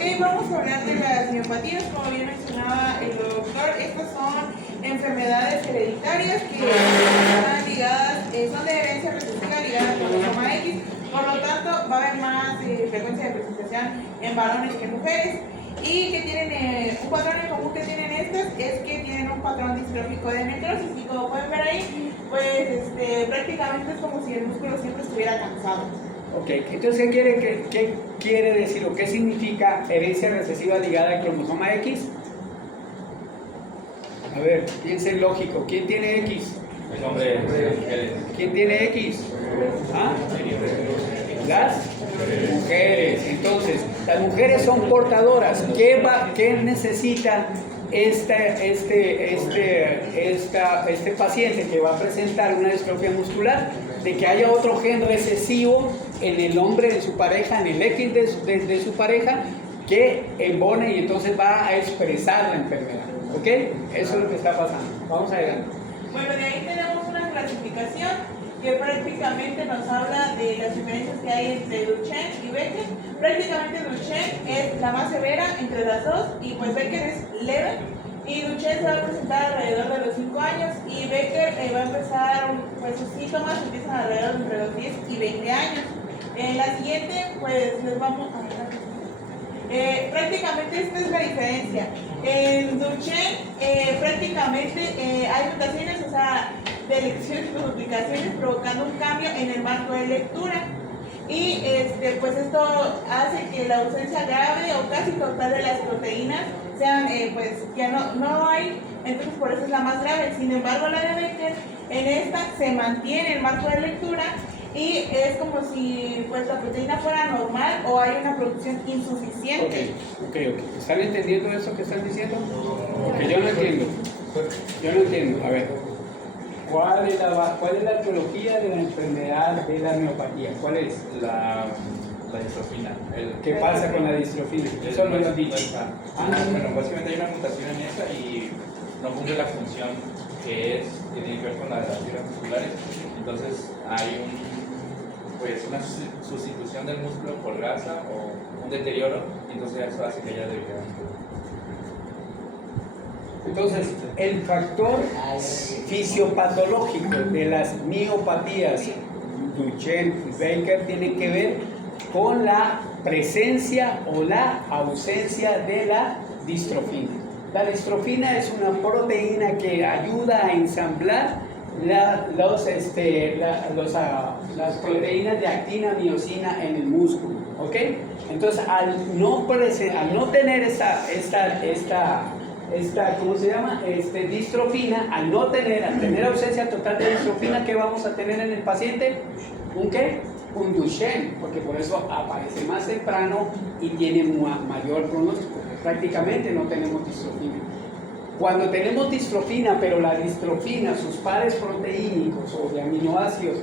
Ok, vamos a hablar de las miopatías, como bien mencionaba el doctor. Estas son enfermedades hereditarias que están ligadas, son de herencia recesiva ligada con cromosoma X, por lo tanto va a haber más frecuencia de presentación en varones que en mujeres. Y que tienen un patrón en común que tienen estas es que tienen un patrón distrófico de necrosis, y como pueden ver ahí, pues prácticamente es como si el músculo siempre estuviera cansado. Ok, entonces ¿qué quiere decir o qué significa herencia recesiva ligada al cromosoma X? A ver, piensen lógico, ¿quién tiene X? El hombre. ¿Quién tiene X? ¿Ah? Las mujeres. Entonces, las mujeres son portadoras. ¿Qué necesita este paciente que va a presentar una distrofia muscular? De que haya otro gen recesivo en el hombre de su pareja, en el X de su pareja, que embone y entonces va a expresar la enfermedad. ¿Ok? Eso es lo que está pasando. Vamos adelante. Bueno, de ahí tenemos una clasificación que prácticamente nos habla de las diferencias que hay entre Duchenne y Becker. Prácticamente Duchenne es la más severa entre las dos, y pues Becker es leve. Y Duchenne se va a presentar alrededor de los 5 años, y Becker va a empezar, pues sus síntomas empiezan alrededor de entre los 10 y 20 años. En la siguiente, pues les vamos a ver. Prácticamente esta es la diferencia. En Duchenne prácticamente hay mutaciones, o sea, de elecciones y duplicaciones, provocando un cambio en el marco de lectura. Y pues esto hace que la ausencia grave o casi total de las proteínas sean, pues ya no hay, entonces por eso es la más grave. Sin embargo, la de Becker, en esta se mantiene el marco de lectura, y es como si pues la proteína fuera normal o hay una producción insuficiente. Ok. ¿Están entendiendo eso que están diciendo? Porque yo no entiendo. A ver, ¿cuál es la etiología de la enfermedad de la miopatía? ¿Cuál es? La distrofina. ¿Qué pasa con la distrofina? Eso no lo has dicho. Bueno, básicamente hay una mutación en esa y no cumple la función que tiene que ver con las fibras musculares. Entonces hay una sustitución del músculo por grasa o un deterioro, y entonces eso hace que haya debilidad. Entonces, el factor fisiopatológico de las miopatías Duchenne y Becker tiene que ver con la presencia o la ausencia de la distrofina. La distrofina es una proteína que ayuda a ensamblar las proteínas de actina, miosina en el músculo, ¿ok? Entonces, al no tener ¿cómo se llama? Distrofina, al tener ausencia total de distrofina, ¿qué vamos a tener en el paciente? ¿Un qué? Un Duchenne, porque por eso aparece más temprano y tiene mayor pronóstico. Prácticamente no tenemos distrofina. Cuando tenemos distrofina, pero la distrofina, sus pares proteínicos o de aminoácidos,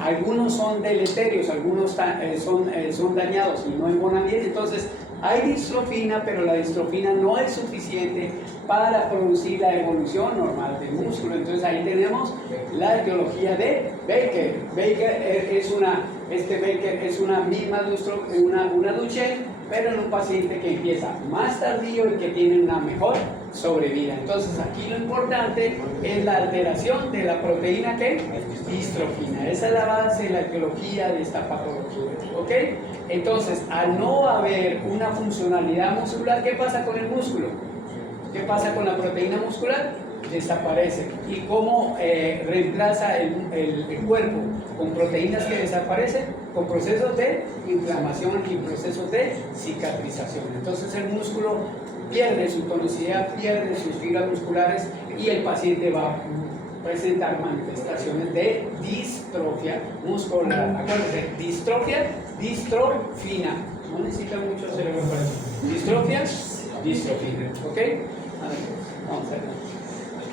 algunos son deleterios, algunos son dañados y no embonan bien, entonces hay distrofina, pero la distrofina no es suficiente para producir la evolución normal del músculo. Entonces ahí tenemos la etiología de Becker. Becker es una misma una Duchenne, pero en un paciente que empieza más tardío y que tiene una mejor sobrevida. Entonces aquí lo importante es la alteración de la proteína que distrofina. Esa es la base de la etiología de esta patología, ¿ok? Entonces, al no haber una funcionalidad muscular, ¿qué pasa con el músculo? ¿Qué pasa con la proteína muscular? Desaparece. ¿Y cómo reemplaza el cuerpo? Con proteínas que desaparecen, con procesos de inflamación y procesos de cicatrización. Entonces el músculo pierde su tonicidad, pierde sus fibras musculares, y el paciente va a presentar manifestaciones de distrofia muscular. Acuérdense, distrofina. No necesita mucho cerebro para eso. Distrofina. ¿Ok? Vamos a ver.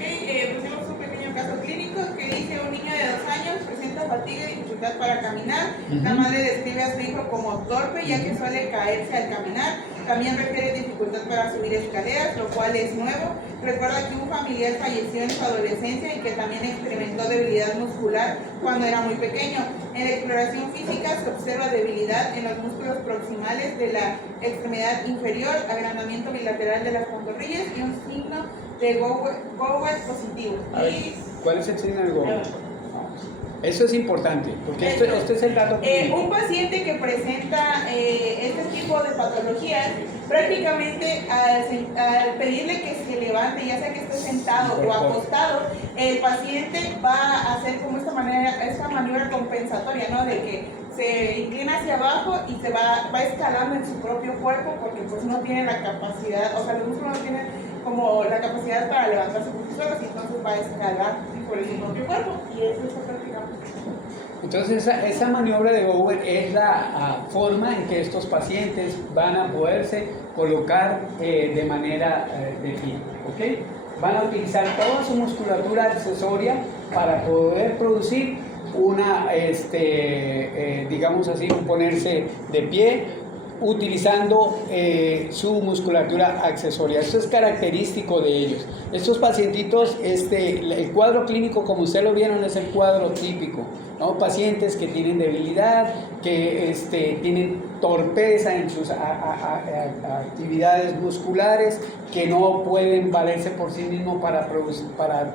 Pusimos un pequeño caso clínico que dice: un niño de 2 años presenta fatiga y dificultad para caminar. La madre describe a su hijo como torpe, ya que suele caerse al caminar. También refiere dificultad para subir escaleras, lo cual es nuevo. Recuerda que un familiar falleció en su adolescencia y que también experimentó debilidad muscular cuando era muy pequeño. En la exploración física se observa debilidad en los músculos proximales de la extremidad inferior, agrandamiento bilateral de las pantorrillas y un signo de Gower positivo. ¿Cuál es el signo de Gower? Eso es importante, porque este es el dato. Un paciente que presenta este tipo de patologías, prácticamente al pedirle que se levante, ya sea que esté sentado o acostado, el paciente va a hacer como esta maniobra compensatoria, ¿no? De que se inclina hacia abajo y se va escalando en su propio cuerpo, porque pues no tiene la capacidad, o sea, los músculos no tienen como la capacidad para levantarse por sí solos, y entonces va a escalar sobre su propio cuerpo, y eso está prácticamente. Entonces esa maniobra de Gower es la forma en que estos pacientes van a poderse colocar de manera de pie, ¿ok? Van a utilizar toda su musculatura accesoria para poder producir una, digamos así, un ponerse de pie utilizando su musculatura accesoria. Esto es característico de ellos. Estos pacientitos, el cuadro clínico, como ustedes lo vieron, es el cuadro típico, ¿no? Pacientes que tienen debilidad, que tienen torpeza en sus actividades musculares, que no pueden valerse por sí mismos para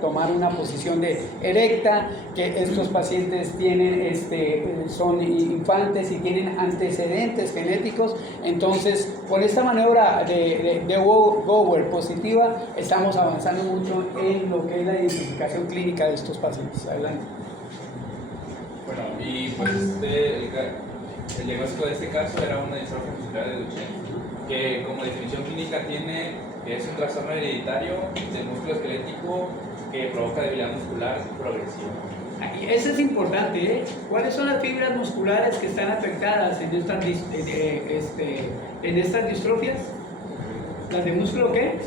tomar una posición erecta, que estos pacientes son infantes y tienen antecedentes genéticos. Entonces, por esta maniobra de Gower positiva, estamos avanzando mucho en lo que es la identificación clínica de estos pacientes. Adelante. Bueno, y pues el diagnóstico de este caso era una distrofia muscular de Duchenne, que como definición clínica es un trastorno hereditario del músculo esquelético que provoca debilidad muscular progresiva. Y eso es importante, ¿eh? ¿Cuáles son las fibras musculares que están afectadas en estas distrofias? ¿Las de músculo qué?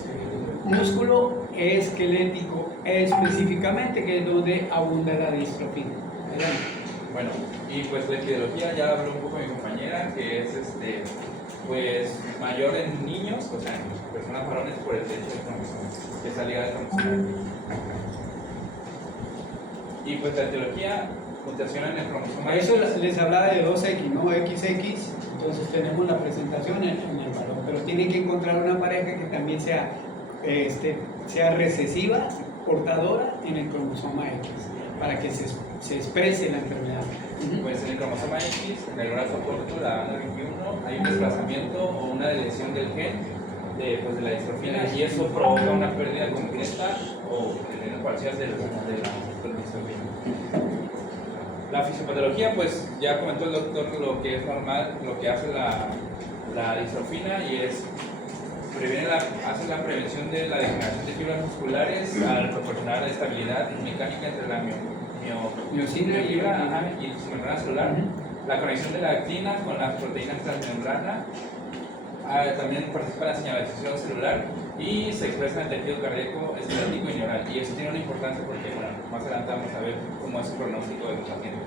Músculo esquelético, específicamente, que es donde abunda la distrofia. Bueno, y pues de etiología ya habló un poco mi compañera, que es pues mayor en niños, o sea, en personas varones, por el techo de cromosoma, que está ligada al cromosoma. Y pues la etiología, mutación en el cromosoma. Eso les hablaba de 2X, ¿no? XX, entonces tenemos la presentación en el varón, pero tienen que encontrar una pareja que también sea recesiva, portadora en el cromosoma X, para que se exprese la enfermedad. Pues en el cromosoma X, en el brazo corto, la banda 21, hay un desplazamiento o una lesión del gen de la distrofina, y eso provoca una pérdida completa o parcial de la distrofina. La fisiopatología, pues ya comentó el doctor lo que es normal, lo que hace la distrofina, y es hace la prevención de la degeneración de fibras musculares al proporcionar estabilidad mecánica entre la miocina y su membrana celular, la conexión de la actina con las proteínas transmembrana, también participa en la señalización celular y se expresa en el tejido cardíaco, esquelético y neural. Y eso tiene una importancia porque, bueno, más adelante vamos a ver cómo es el pronóstico de los pacientes.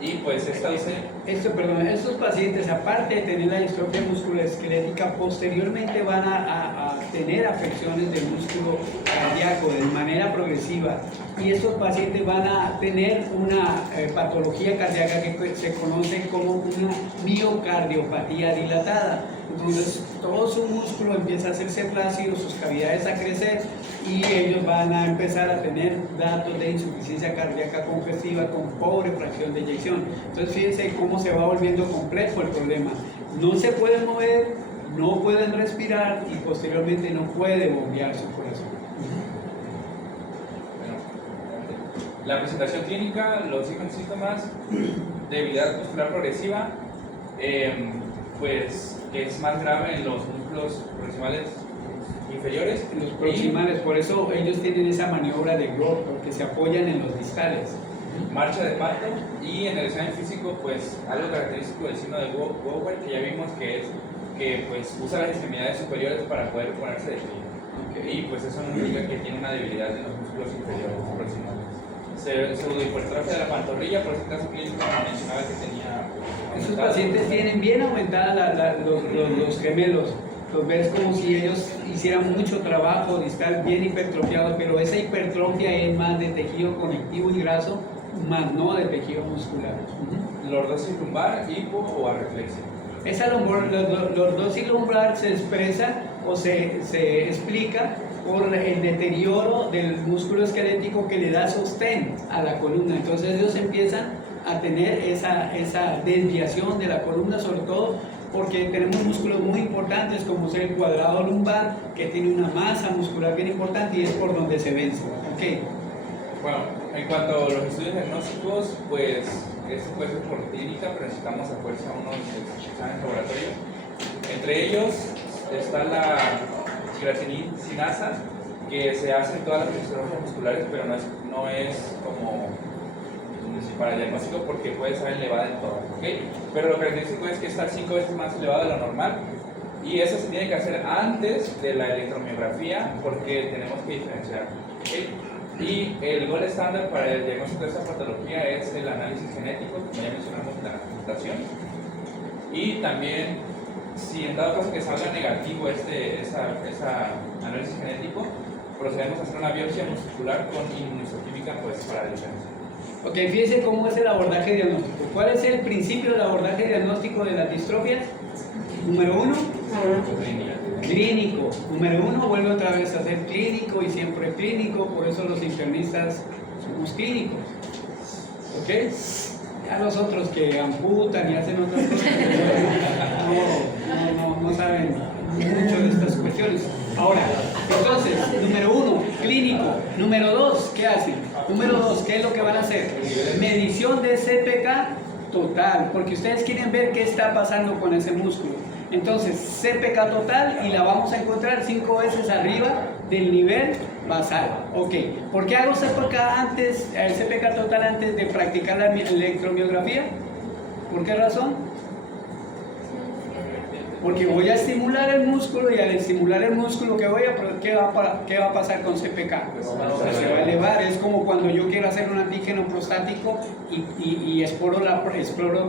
Y pues estos pacientes, aparte de tener la distrofia musculoesquelética, posteriormente van a tener afecciones del músculo cardíaco de manera progresiva, y estos pacientes van a tener una patología cardíaca que se conoce como una miocardiopatía dilatada. Entonces todo su músculo empieza a hacerse flácido, sus cavidades a crecer, y ellos van a empezar a tener datos de insuficiencia cardíaca congestiva con pobre fracción de eyección. Entonces fíjense cómo se va volviendo complejo el problema. No se pueden mover, no pueden respirar y posteriormente no puede bombear su corazón. La presentación clínica, los síntomas, debilidad muscular progresiva, pues que es más grave en los músculos proximales inferiores. En los proximales, por eso ellos tienen esa maniobra de Gower, porque se apoyan en los distales. Marcha de pato, y en el examen físico, pues algo característico del signo de Gower, que ya vimos que es que pues usa las extremidades superiores para poder ponerse de pie. Okay. Y pues eso no indica que tiene una debilidad en los músculos inferiores proximales. Pseudohipertrofia de la pantorrilla, por ese caso clínico mencionaba que tenía. Esos pacientes tienen bien aumentada los gemelos. Los ves como si ellos hicieran mucho trabajo distal, bien hipertrofiado, pero esa hipertrofia es más de tejido conectivo y graso, más no de tejido muscular. lordosis lumbar, hipo o arreflexia. Esa lordosis lumbar se expresa o se explica por el deterioro del músculo esquelético que le da sostén a la columna. Entonces ellos empiezan a tener esa desviación de la columna, sobre todo porque tenemos músculos muy importantes como es el cuadrado lumbar, que tiene una masa muscular bien importante y es por donde se vence. Okay. Bueno, en cuanto a los estudios diagnósticos, pues esto puede ser por clínica, pero necesitamos a fuerza unos exámenes de laboratorio. Entre ellos está la creatininasa, que se hace en todas las fisiologías musculares, pero no es como para el diagnóstico porque puede estar elevada en todo, ¿okay? Pero lo característico es que está 5 veces más elevada de lo normal y eso se tiene que hacer antes de la electromiografía porque tenemos que diferenciar, ¿okay? Y el gol estándar para el diagnóstico de esta patología es el análisis genético, como ya mencionamos en la presentación, y también si en dado caso que salga negativo esa análisis genético, procedemos a hacer una biopsia muscular con inmunohistoquímica pues para diferenciar. Ok, fíjense cómo es el abordaje diagnóstico. ¿Cuál es el principio del abordaje diagnóstico de las distrofias? Número 1, clínico. Número 1, vuelve otra vez a ser clínico y siempre clínico, por eso los internistas somos clínicos. ¿Ok? Ya los otros que amputan y hacen otras cosas no saben mucho de estas cuestiones. Ahora, entonces, número 1, clínico. Número 2, ¿qué hacen? Número 2, ¿qué es lo que van a hacer? Medición de CPK total, porque ustedes quieren ver qué está pasando con ese músculo. Entonces, CPK total y la vamos a encontrar 5 veces arriba del nivel basal. Ok, ¿por qué hago CPK total antes de practicar la electromiografía? ¿Por qué razón? Porque voy a estimular el músculo y al estimular el músculo, ¿qué va a pasar con CPK? Se va a elevar. Es como cuando yo quiero hacer un antígeno prostático y exploro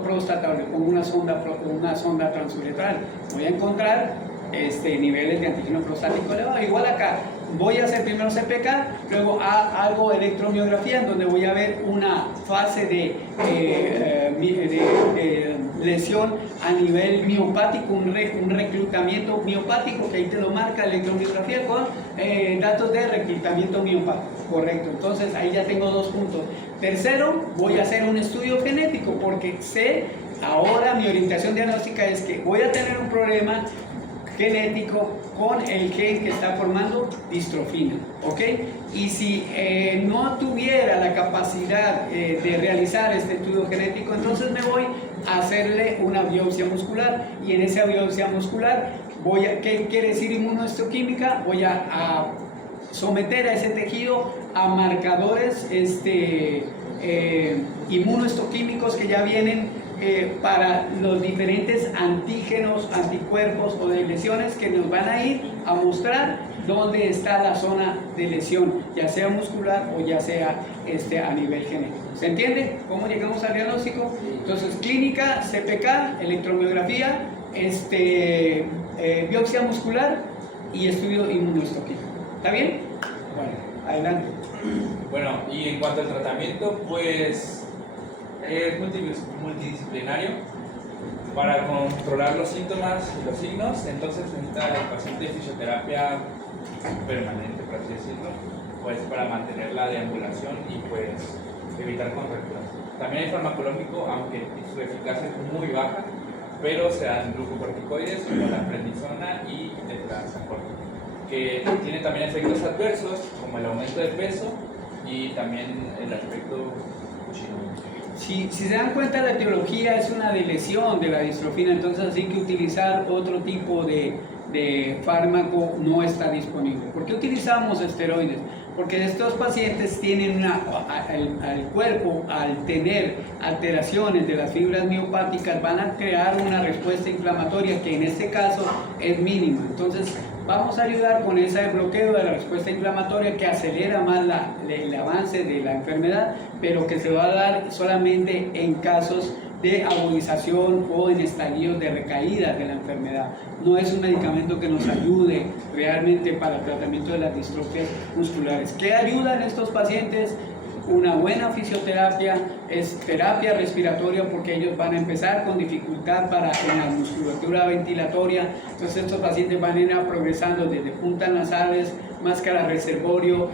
próstata o le pongo una sonda transuretral. Voy a encontrar niveles de antígeno prostático elevado. Igual acá, voy a hacer primero CPK, luego hago electromiografía, en donde voy a ver una fase de lesión a nivel miopático, un reclutamiento miopático, que ahí te lo marca electromiografía con datos de reclutamiento miopático. Correcto, entonces ahí ya tengo 2 puntos. Tercero, voy a hacer un estudio genético, porque sé, ahora mi orientación diagnóstica es que voy a tener un problema genético con el gen que está formando distrofina, ¿ok? Y si no tuviera la capacidad de realizar este estudio genético, entonces me voy a hacerle una biopsia muscular, y en esa biopsia muscular ¿qué quiere decir inmunohistoquímica? Voy a someter a ese tejido a marcadores inmunohistoquímicos que ya vienen para los diferentes antígenos, anticuerpos o de lesiones que nos van a ir a mostrar dónde está la zona de lesión, ya sea muscular o ya sea a nivel genético. ¿Se entiende cómo llegamos al diagnóstico? Entonces, clínica, CPK, electromiografía, biopsia muscular y estudio inmunohistoquímico. ¿Está bien? Bueno, adelante. Bueno, y en cuanto al tratamiento, pues es multidisciplinario para controlar los síntomas y los signos. Entonces necesita el paciente fisioterapia permanente, por así decirlo, pues para mantener la deambulación y pues evitar contracturas. También hay farmacológico, aunque su eficacia es muy baja, pero se dan glucocorticoides como la prednisona y tetrazacol, que tiene también efectos adversos como el aumento de peso y también el aspecto cuchillo. Si se dan cuenta, la etiología es una lesión de la distrofina, entonces así que utilizar otro tipo de fármaco no está disponible. ¿Por qué utilizamos esteroides? Porque estos pacientes tienen al cuerpo, al tener alteraciones de las fibras miopáticas, van a crear una respuesta inflamatoria que en este caso es mínima. Entonces vamos a ayudar con ese bloqueo de la respuesta inflamatoria que acelera más el avance de la enfermedad, pero que se va a dar solamente en casos de agudización o en estadios de recaída de la enfermedad. No es un medicamento que nos ayude realmente para el tratamiento de las distrofias musculares. ¿Qué ayuda en estos pacientes? una buena fisioterapia, es terapia respiratoria porque ellos van a empezar con dificultad en la musculatura ventilatoria. Entonces estos pacientes van a ir progresando desde puntas nasales, máscara reservorio,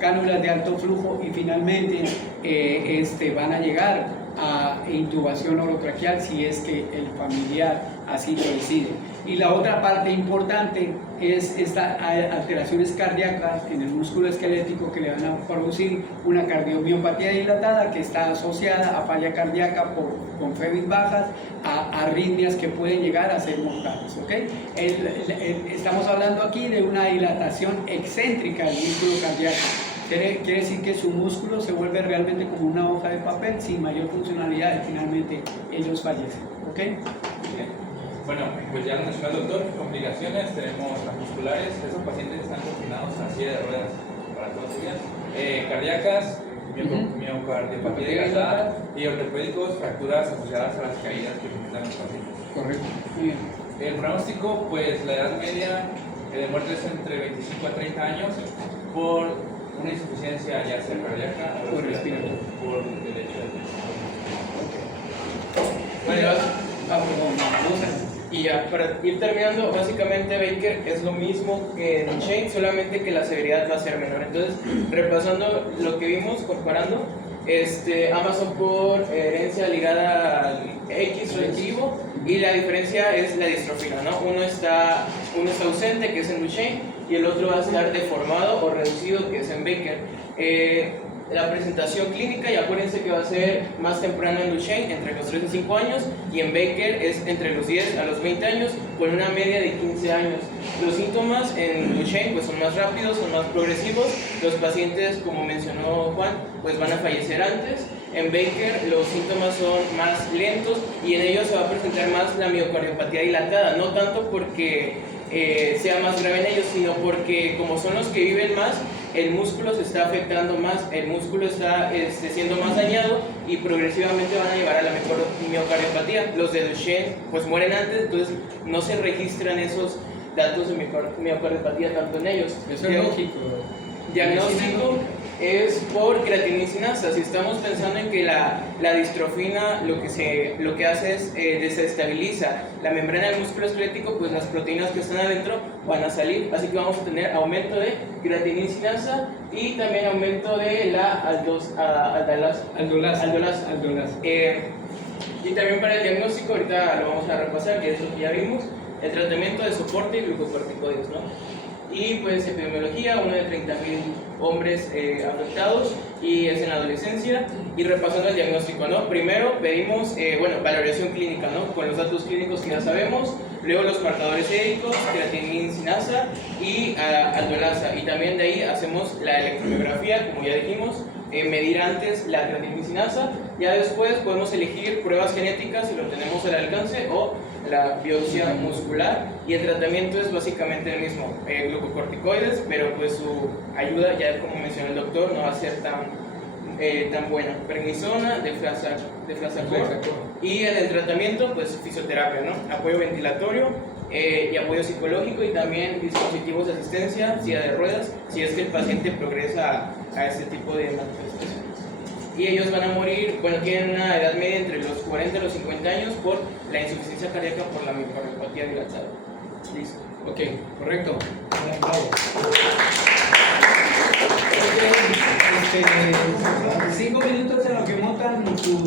cánulas de alto flujo y finalmente van a llegar a intubación orotraqueal si es que el familiar así lo decide. Y la otra parte importante es estas alteraciones cardíacas en el músculo esquelético que le van a producir una cardiomiopatía dilatada que está asociada a falla cardíaca con febris bajas, a arritmias que pueden llegar a ser mortales. ¿Okay? Estamos hablando aquí de una dilatación excéntrica del músculo cardíaco. Quiere decir que su músculo se vuelve realmente como una hoja de papel sin mayor funcionalidad y finalmente ellos fallecen. ¿Ok? Bien. Bueno, pues ya lo mencionó el doctor, complicaciones, tenemos las musculares, esos pacientes están confinados a silla de ruedas para toda su vida, cardíacas, miocardiopatía dilatada y ortopédicos, fracturas asociadas a las caídas que presentan los pacientes. Correcto. Muy bien. El pronóstico, pues la edad media de muerte es entre 25 a 30 años por una insuficiencia ya sea cardíaca o Por respiratoria. por el hecho de Y ya, para ir terminando, básicamente Baker es lo mismo que Duchenne, solamente que la severidad va a ser menor. Entonces, repasando lo que vimos, comparando, ambas son por herencia ligada al X reactivo y la diferencia es la distrofina, ¿no? Uno está ausente, que es en Duchenne, y el otro va a estar deformado o reducido, que es en Baker. La presentación clínica, y acuérdense que va a ser más temprano en Duchenne, entre los 3 y 5 años, y en Baker es entre los 10 a los 20 años, con una media de 15 años. Los síntomas en Duchenne pues, son más rápidos, son más progresivos. Los pacientes, como mencionó Juan, pues van a fallecer antes. En Baker los síntomas son más lentos y en ellos se va a presentar más la miocardiopatía dilatada, no tanto porque sea más grave en ellos, sino porque como son los que viven más, el músculo se está afectando más, el músculo está siendo más dañado y progresivamente van a llevar a la miocardiopatía. Los de Duchenne pues mueren antes, entonces no se registran esos datos de miocardiopatía tanto en ellos. Eso es lógico. Diagnóstico es por creatininesinasa. Si estamos pensando en que la distrofina lo que hace es desestabiliza la membrana del músculo esquelético, pues las proteínas que están adentro van a salir, así que vamos a tener aumento de creatininesinasa y también aumento de la aldolasa. Y también para el diagnóstico, ahorita lo vamos a repasar, que es lo que ya vimos, el tratamiento de soporte y glucocorticoides, ¿no? Y pues epidemiología, uno de 30.000 hombres afectados y es en la adolescencia. Y repasando el diagnóstico, ¿no? Primero pedimos, valoración clínica, ¿no? Con los datos clínicos que ya sabemos, luego los marcadores séricos, creatininesinasa y aldolasa. Y también de ahí hacemos la electromiografía, como ya dijimos, medir antes la creatininesinasa. Ya después podemos elegir pruebas genéticas si lo tenemos al alcance o la biopsia muscular, y el tratamiento es básicamente el mismo, glucocorticoides, pero pues su ayuda, ya como mencionó el doctor, no va a ser tan buena. Prednisona, deflazacort, y en el tratamiento pues fisioterapia, ¿no? Apoyo ventilatorio y apoyo psicológico, y también dispositivos de asistencia, silla de ruedas, si es que el paciente progresa a este tipo de manifestaciones. Y ellos van a morir, tienen una edad media entre los 40 y los 50 años por la insuficiencia cardíaca por la miocardiopatía dilatada. Listo. Ok, correcto. Bravo. 5 minutos en lo que montan tu